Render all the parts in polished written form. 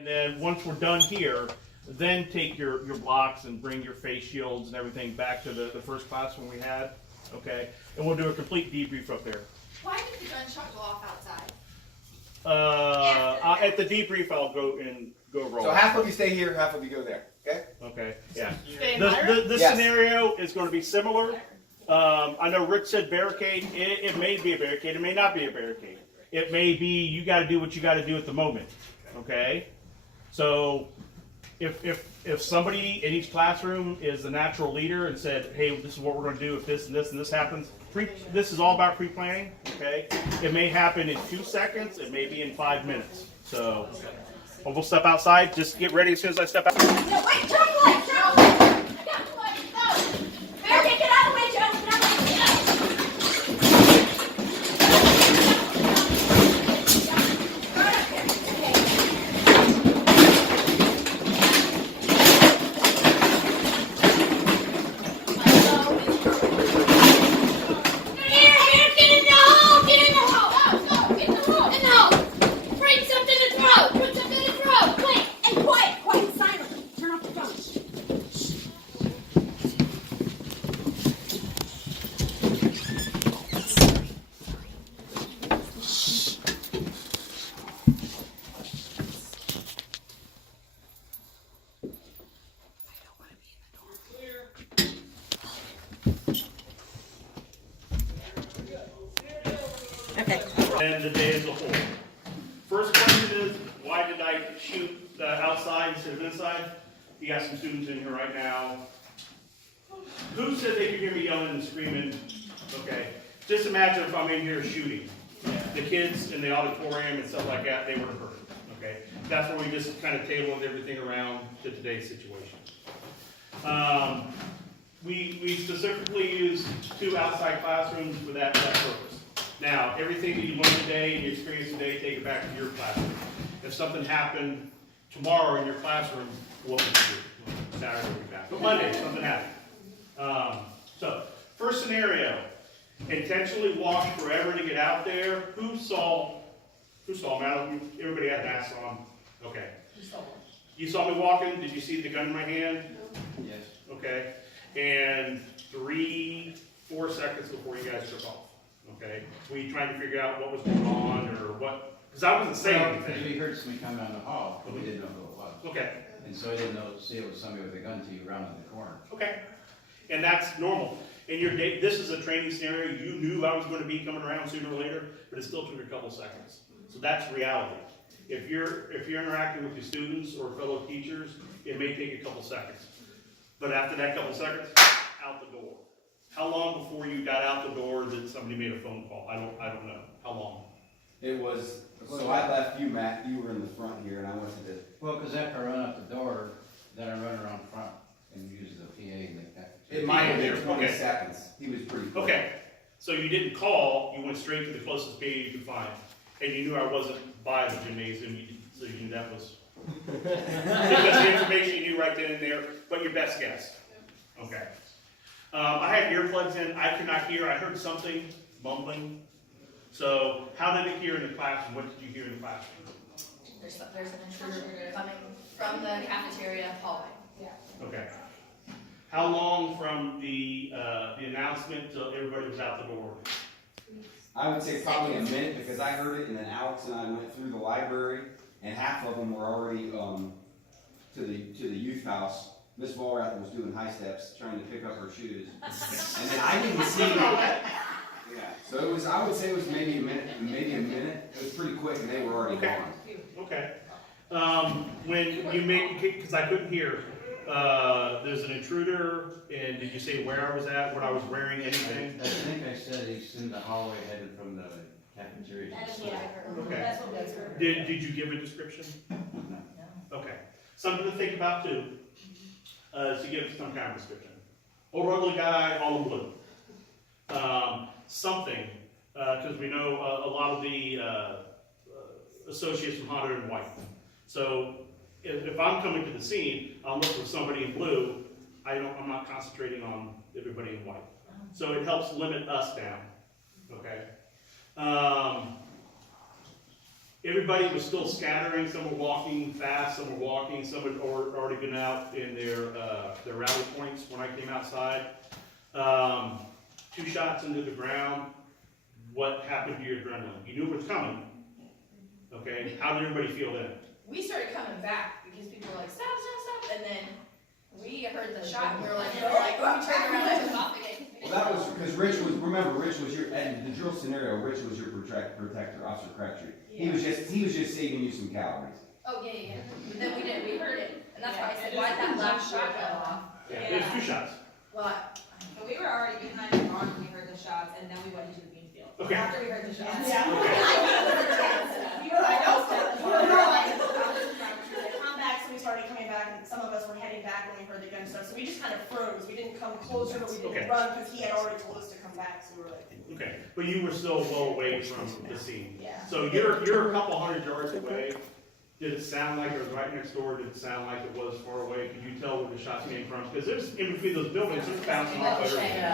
And then once we're done here, then take your blocks and bring your face shields and everything back to the first classroom we had, okay? And we'll do a complete debrief up there. Why did the gunshot go off outside? At the debrief, I'll go roll. So half of you stay here, half of you go there. Okay? Okay, yeah. Stay in Myra? This Yes. scenario is going to be similar. I know Rick said barricade. It may be a barricade. It may not be a barricade. It may be you got to do what you got to do at the moment. Okay? So if somebody in each classroom is the natural leader and said, hey, this is what we're going to do if this and this and this happens, this is all about pre-planning, okay? It may happen in 2 seconds. It may be in 5 minutes. So we'll step outside. Just get ready as soon as I step out. No, wait, turn the light, turn the light. I got the light, no. Barricade, get out of the way, Joe. Get out of the way, And the day as a whole. First question is, why did I shoot outside instead of inside? You got some students in here right now. Who said they could hear me yelling and screaming? Okay, just imagine if I'm in here shooting. The kids in the auditorium and stuff like that, they would have heard. Okay, that's where we just kind of tabled everything around to today's situation. We specifically use 2 outside classrooms for that purpose. Now, everything that you learned today and you experienced today, take it back to your classroom. If something happened tomorrow in your classroom, what would you do? Saturday we'll be back. But Monday, something happened. So, first scenario, intentionally walked forever to get out there. Who saw me? Everybody had masks on. Okay. You saw me walking? Did you see the gun in my hand? Yes. Okay. And 3-4 seconds before you guys took off. Okay, were you trying to figure out what was going on or what? Because I wasn't saying anything. We heard somebody coming down the hall, but we didn't know who it was. Okay. And so I didn't see it was somebody with a gun till you rounded the corner. Okay. And that's normal. In your day, this is a training scenario. You knew I was going to be coming around sooner or later, but it still took a couple seconds. So that's reality. If you're interacting with your students or fellow teachers, it may take a couple seconds. But after that couple seconds, out the door. How long before you got out the door that somebody made a phone call? I don't know. How long? It was, so I left you, Matt, you were in the front here, and I went to the, Well, because after I run out the door, then I run around front and use the PA and the cafeteria. it might have been Okay. 20 seconds. He was pretty quick. Okay. So you didn't call, you went straight to the closest PA you could find. And you knew I wasn't by the gymnasium, so you knew that was, because the information you knew right then and there, but your best guess. Okay. I had earplugs in, I could not hear, I heard something mumbling. So how did it hear in the classroom? What did you hear in the classroom? There's an intruder coming from the cafeteria hallway. Okay. How long from the announcement till everybody was out the door? I would say probably a minute, because I heard it, and then Alex and I went through the library, and half of them were already, to the youth house. Miss Walrath was doing high steps, trying to pick up her shoes. And then I didn't see it. Yeah, so it was, I would say it was maybe a minute. It was pretty quick, and they were already Okay. gone. Okay. When you made, because I couldn't hear, there's an intruder, and did you say where I was at, what I was wearing, anything? I think I said he's in the hallway headed from the cafeteria. Okay. Did you give a description? Okay. Something to think about too, is to give some kind of description. Old ugly guy, all in blue. Something, because we know a lot of the associates from Hunter in white. So if I'm coming to the scene, I'll look for somebody in blue. I'm not concentrating on everybody in white. So it helps limit us down. Okay. Everybody was still scattering, some were walking fast, some were walking, some had already been out in their rally points when I came outside. 2 shots into the ground, what happened to your adrenaline? You knew it was coming, okay? How did everybody feel then? We started coming back because people were like, stop, stop, stop, and then we heard the shot and we were like, oh, we turned around and took off again. Well, that was because Rich was your, and the drill scenario, Rich was your protector, Officer Crabtree. He was just saving you some calories. Oh, yeah. But then we heard it, and that's why I said, why'd that last shot go off? Yeah, it was 2 shots. Well, But we were already behind the barn when we heard the shots, and then we went into the bean field. Okay. After we heard the shots. Yeah. We were like, I know. we were like, come back, so we started coming back, and some of us were heading back when we heard the gunshot, so we just kind of froze. We didn't come closer, but we Okay. didn't run, because he had already told us to come back, so we were like, Okay, but you were still well away from the scene. yeah. So you're a couple hundred yards away. Did it sound like it was right next door? Did it sound like it was far away? Could you tell where the shots came from? Because there's, in between those buildings, it's bouncing off everything.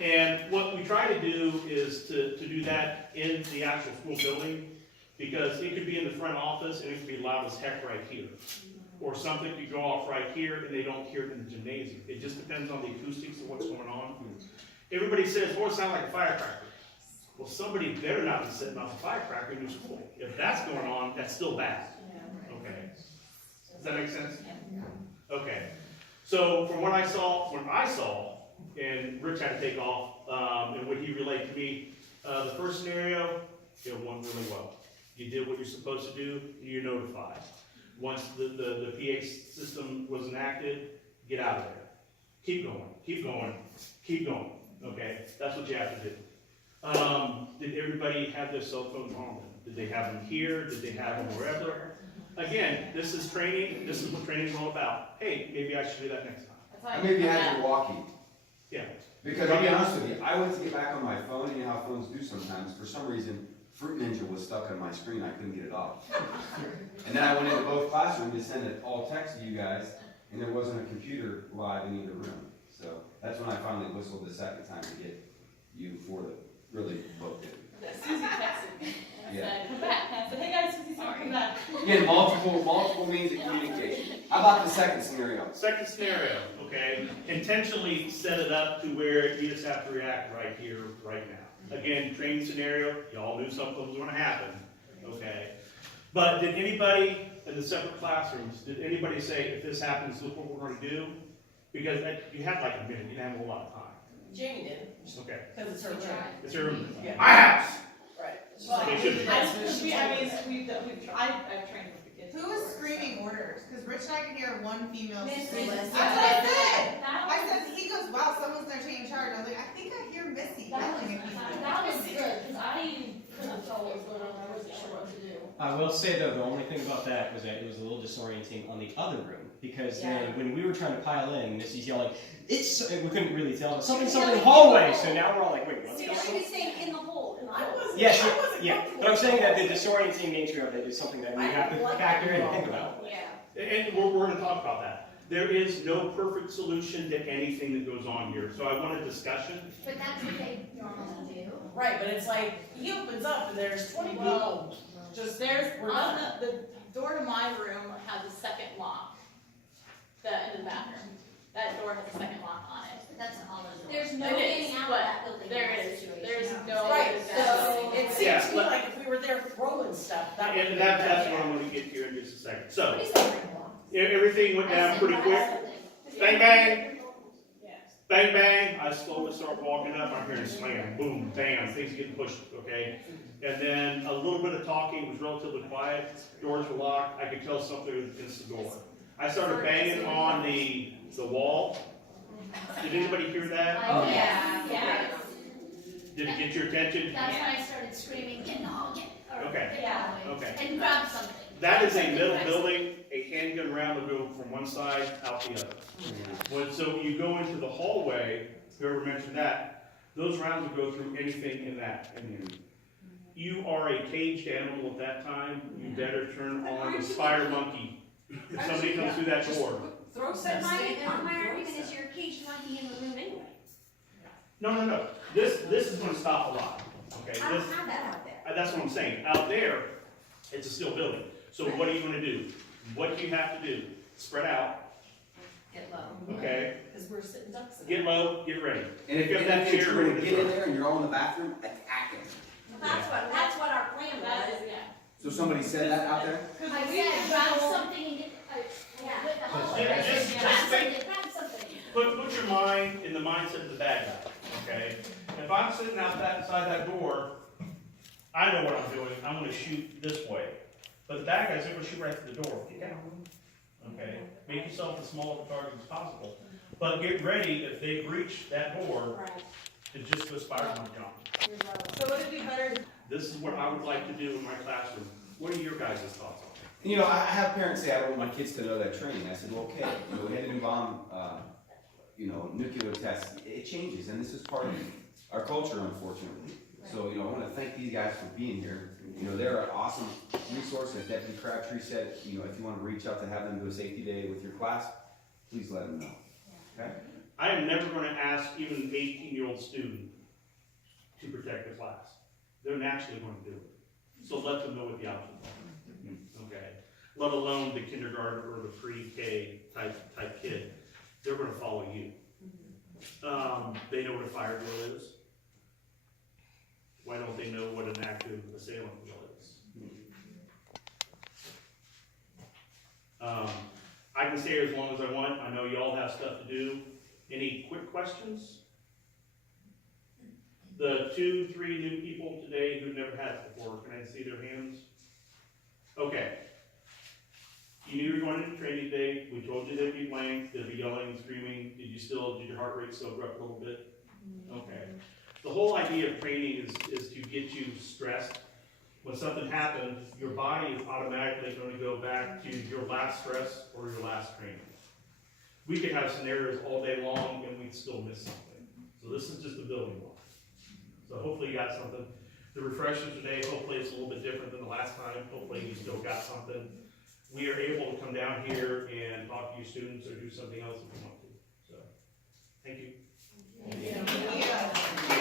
And what we try to do is to do that in the actual school building, because it could be in the front office and it could be loud as heck right here. Or something could go off right here and they don't hear it in the gymnasium. It just depends on the acoustics of what's going on. Everybody says, oh, it sounds like a firecracker. Well, somebody better not be setting off a firecracker in your school. If that's going on, that's still bad. Okay. Does that make sense? Okay. So from what I saw, and Rich had to take off, and what he relayed to me, the first scenario, it went really well. You did what you're supposed to do, you're notified. Once the PA system was enacted, get out of there. Keep going, keep going, keep going, okay? That's what you have to do. Did everybody have their cell phones on them? Did they have them here? Did they have them wherever? Again, this is training, this is what training is all about. Hey, maybe I should do that next time. Or maybe you had your walkie. Yeah. Because I'll be honest with you, I went to get back on my phone, and you know how phones do sometimes. For some reason, Fruit Ninja was stuck on my screen, I couldn't get it off. And then I went into both classrooms to send it all text to you guys, and there wasn't a computer live in either room. So that's when I finally whistled the second time to get you for the really booked it. Susie texted me. I Yeah. said, come back. I said, hey guys, Susie said, come back. Again, multiple means of communication. How about the second scenario? Second scenario, okay, intentionally set it up to where you just have to react right here, right now. Again, training scenario, y'all knew something was gonna happen, okay? But did anybody in the separate classrooms, did anybody say, if this happens, look what we're gonna do? Because you had like a minute, you didn't have a whole lot of time. Jamie did, Okay, because it's her room. it's your, Yeah. my house! Right. They should be. I've trained with the kids. Who was screaming orders? Because Rich and I can hear one female Miss scream. Missy. That's what I said. I said, he goes, wow, someone's gonna take charge. I was like, I think I hear Missy yelling at people. That was good, because I couldn't tell what was going on, I wasn't sure what to do. I will say though, the only thing about that was that it was a little disorienting on the other room, because then when we were trying to pile in, Missy's yelling, we couldn't really tell, something hallway, so now we're all like, wait, what's See, going she on? was saying in the hole, in the I hole. wasn't, Yes, I wasn't yeah, comfortable. but I'm saying that the disorienting nature of it is something that we have to factor in and think about. Yeah. And we're gonna talk about that. There is no perfect solution to anything that goes on here, so I want a discussion. But that's what they normally do. Right, but it's like, he opens up and there's 20 people. Well, Just, there's, we're on not. the door to my room has a second lock. The end of the bathroom. That door has a second lock on it. That's all it is. There's no It is, getting out of but that building. there in that is, situation. there's no. Right, way so it Yeah, seems to me like if we were there throwing stuff, that would And be that's better. what I'm gonna get here in just a second. So, What is that ring wall? everything went down pretty quick. Bang, bang, Yes. bang, bang. I slowly start walking up. I'm hearing slam, boom, bam, things getting pushed, okay? And then a little bit of talking, it was relatively quiet. Doors were locked. I could tell something was against the door. I started banging on the wall. Did anybody hear that? Oh, yeah. Yeah. Did it get your attention? That's when I started screaming, get in the hall, or Okay. get out of the way. Okay. And grab something. That is a metal building, a handgun round will go from one side out the other. So you go into the hallway, whoever mentioned that, those rounds will go through anything in that. And you are a caged animal at that time, you better turn on the spider monkey. If somebody comes through that door. Throw But some my sand down. argument is you're a caged monkey in the room anyway. No. This is gonna stop a lot. Okay, I this, don't have that out there. that's what I'm saying, out there, it's a steel building, so what are you gonna do? What do you have to do? Spread out, Get low. okay, Cause we're sitting ducks in get low, get ready. And if Pick up you that chair, try to move get in it. there and you're all in the bathroom, attack it. That's what our plan That was. is, yeah. So somebody said that out there? I said, grab something and get, Yeah. with the hose. Just Grab think- something, grab something. Put your mind in the mindset of the bad guy, okay? If I'm sitting outside that door, I know what I'm doing, I'm gonna shoot this way. But the bad guy's gonna shoot right through the door, get down, okay? Make yourself as small of a target as possible. But get ready, if they breach that door, Right. to just go spiral jump. So would it be better? This is what I would like to do in my classroom. What are your guys' thoughts on it? You know, I have parents say, I don't want my kids to know that training. I said, well, okay, you know, we had to do bomb, nuclear tests. It changes, and this is part of our culture, unfortunately. So, you know, I wanna thank these guys for being here. You know, they're an awesome resource. As Deputy Crabtree said, you know, if you wanna reach out to have them do a safety day with your class, please let them know, okay? I am never gonna ask even an 18-year-old student to protect the class. They're naturally gonna do it. So let them know what the options are, okay? Let alone the kindergarten or the pre-K type kid. They're gonna follow you. They know what a fire drill is. Why don't they know what an active assailant drill is? I can stay here as long as I want. I know y'all have stuff to do. Any quick questions? The 2-3 new people today who've never had it before, can I see their hands? Okay. You knew you were going into training day, we told you there'd be blank, there'd be yelling and screaming, did your heart rate still go up a little bit? Okay. The whole idea of training is to get you stressed. When something happens, your body is automatically going to go back to your last stress or your last training. We could have scenarios all day long and we'd still miss something. So this is just a building block. So hopefully you got something. The refreshers today, hopefully it's a little bit different than the last time. Hopefully you still got something. We are able to come down here and talk to you students or do something else if we want to. So, thank you. Yeah.